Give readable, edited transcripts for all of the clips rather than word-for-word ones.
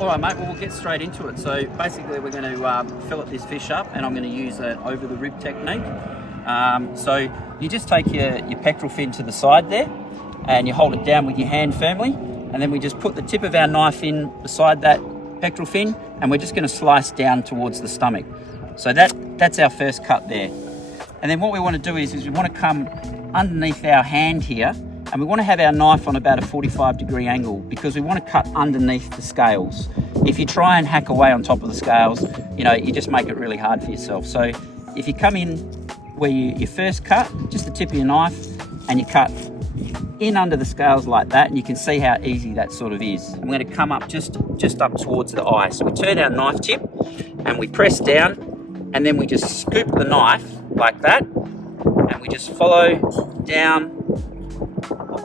All right, mate, well, we'll get straight into it. So basically we're going to fillet this fish up, and I'm going to use an over the rib technique. So you just take your pectoral fin to the side there, and you hold it down with your hand firmly, and then we just put the tip of our knife in beside that pectoral fin, and we're just going to slice down towards the stomach. So that's our first cut there. And then what we want to do is we want to come underneath our hand here, and we want to have our knife on about a 45-degree angle because we want to cut underneath the scales. If you try and hack away on top of the scales, you just make it really hard for yourself. So if you come in where you first cut, just the tip of your knife, and you cut in under the scales like that, and you can see how easy that sort of is. I'm going to come up just up towards the eye. So we turn our knife tip and we press down, and then we just scoop the knife like that, and we just follow down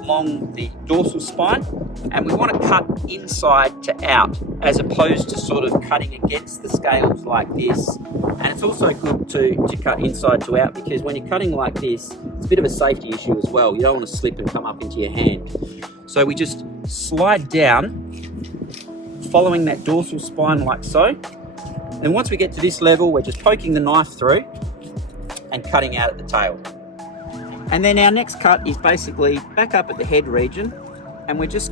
along the dorsal spine, and we want to cut inside to out as opposed to sort of cutting against the scales like this. And it's also good to cut inside to out, because when you're cutting like this, it's a bit of a safety issue as well. You don't want to slip and come up into your hand. So we just slide down following that dorsal spine like so, and once we get to this level, we're just poking the knife through and cutting out at the tail. And then our next cut is basically back up at the head region, and we're just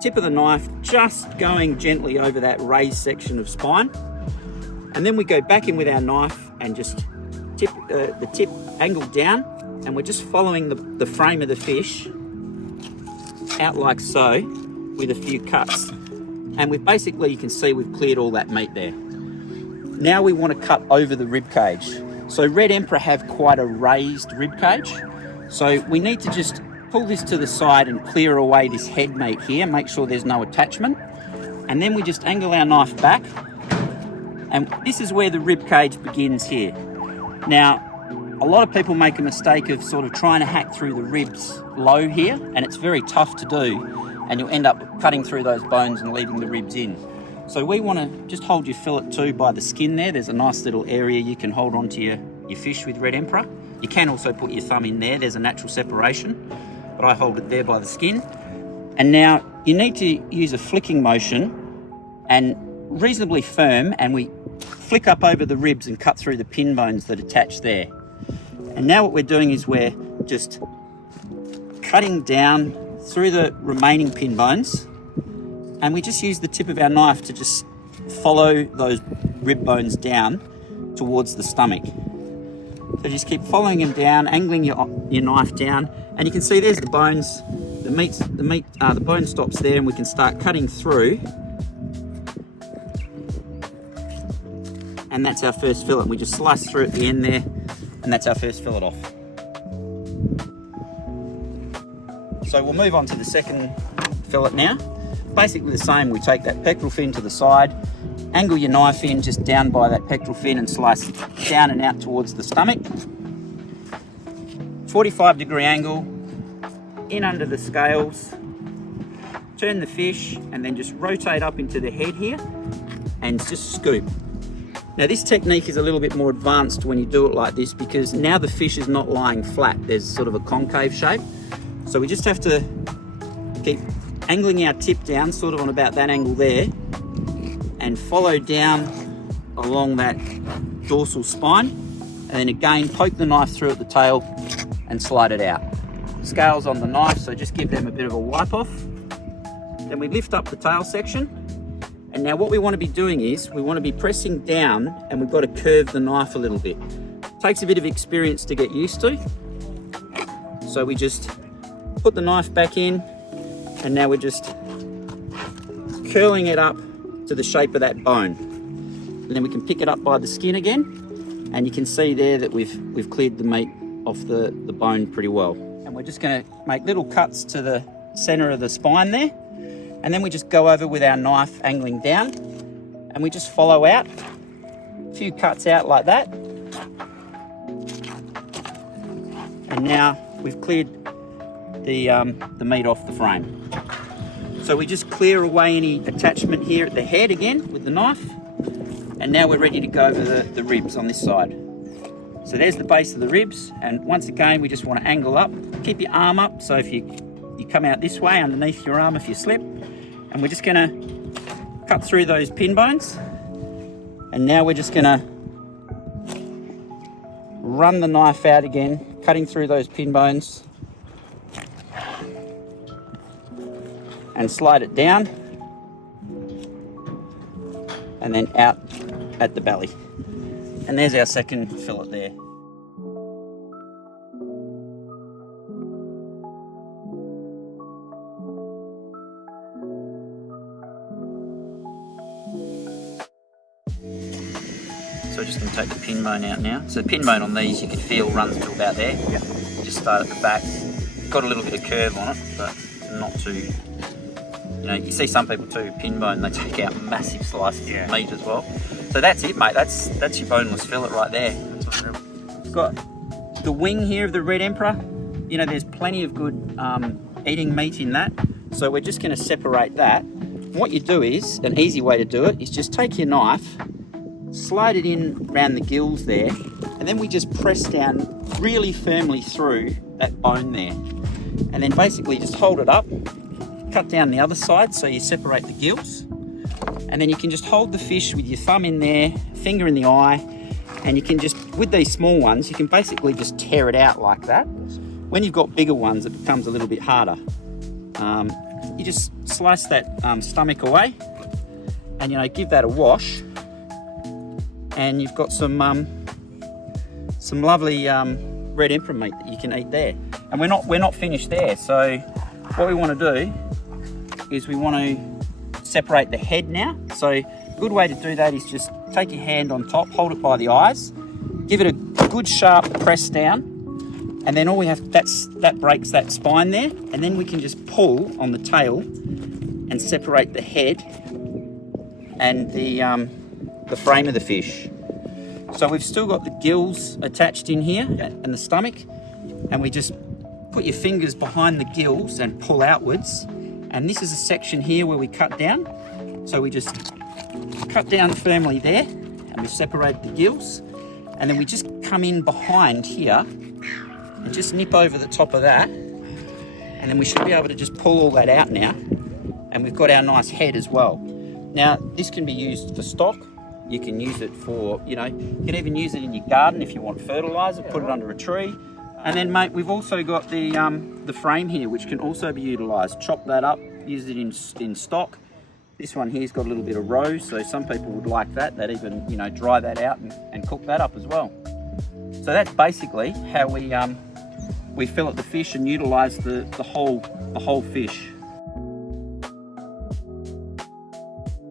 tip of the knife just going gently over that raised section of spine, and then we go back in with our knife and just tip the tip angled down, and we're just following the frame of the fish out like so with a few cuts, and we've basically, you can see we've cleared all that meat there. Now we want to cut over the rib cage. So red emperor have quite a raised rib cage, so we need to just pull this to the side and clear away this head meat here, make sure there's no attachment, and then we just angle our knife back, and this is where the rib cage begins here. Now, a lot of people make a mistake of sort of trying to hack through the ribs low here, and it's very tough to do, and you'll end up cutting through those bones and leaving the ribs in. So we want to just hold your fillet too by the skin there. There's a nice little area you can hold onto your fish with red emperor. You can also put your thumb in there. There's a natural separation, but I hold it there by the skin. And now you need to use a flicking motion and reasonably firm, and we flick up over the ribs and cut through the pin bones that attach there. And now what we're doing is we're just cutting down through the remaining pin bones, and we just use the tip of our knife to just follow those rib bones down towards the stomach. So just keep following them down, angling your knife down, and you can see there's the bones. The bone stops there, and we can start cutting through. And that's our first fillet. We just slice through at the end there, and that's our first fillet off. So we'll move on to the second fillet now. Basically the same. We take that pectoral fin to the side, angle your knife in just down by that pectoral fin, and slice down and out towards the stomach. 45-degree angle, in under the scales, turn the fish, and then just rotate up into the head here and just scoop. Now this technique is a little bit more advanced when you do it like this, because now the fish is not lying flat. There's sort of a concave shape. So we just have to keep angling our tip down, sort of on about that angle there, and follow down along that dorsal spine, and then again poke the knife through at the tail and slide it out. Scales on the knife, so just give them a bit of a wipe off. Then we lift up the tail section, and now what we want to be doing is we want to be pressing down, and we've got to curve the knife a little bit. Takes a bit of experience to get used to. So we just put the knife back in, and now we're just curling it up to the shape of that bone. And then we can pick it up by the skin again, and you can see there that we've cleared the meat off the bone pretty well. And we're just going to make little cuts to the center of the spine there, and then we just go over with our knife angling down, and we just follow out a few cuts out like that. And now we've cleared the meat off the frame. So we just clear away any attachment here at the head again with the knife, and now we're ready to go over the ribs on this side. So there's the base of the ribs, and once again we just want to angle up, keep your arm up, so if you come out this way underneath your arm if you slip, and we're just going to cut through those pin bones, and now we're just gonna run the knife out again, cutting through those pin bones, and slide it down, and then out at the belly. And there's our second fillet there. So we're just going to take the pin bone out now. So the pin bone on these you can feel runs to about there. Yep. Just start at the back. Got a little bit of curve on it, but not too, you know, you see some people too, pin bone, they take out massive slices of meat as well. So that's it, mate. That's your boneless fillet right there. It's got the wing here of the red emperor. You know, there's plenty of good eating meat in that. So we're just going to separate that. What you do is, an easy way to do it, is just take your knife, slide it in around the gills there, and then we just press down really firmly through that bone there. And then basically just hold it up, cut down the other side so you separate the gills. And then you can just hold the fish with your thumb in there, finger in the eye, and you can just, with these small ones, you can basically just tear it out like that. When you've got bigger ones, it becomes a little bit harder. You just slice that stomach away, and, you know, give that a wash, and you've got some lovely red emperor meat that you can eat there. And we're not finished there. So what we want to do is we want to separate the head now. So a good way to do that is just take your hand on top, hold it by the eyes, give it a good sharp press down, and then all we have, that breaks that spine there, and then we can just pull on the tail and separate the head and the frame of the fish. So we've still got the gills attached in here and the stomach, and we just put your fingers behind the gills and pull outwards. And this is a section here where we cut down. So we just cut down firmly there, and we separate the gills, and then we just come in behind here and just nip over the top of that, and then we should be able to just pull all that out now, and we've got our nice head as well. Now this can be used for stock. You can use it for, you know, you can even use it in your garden if you want fertiliser, put it under a tree. And then, mate, we've also got the frame here, which can also be utilised. Chop that up, use it in stock. This one here's got a little bit of roe, so some people would like that. They'd even, you know, dry that out and cook that up as well. So that's basically how we fillet the fish and utilise the whole fish.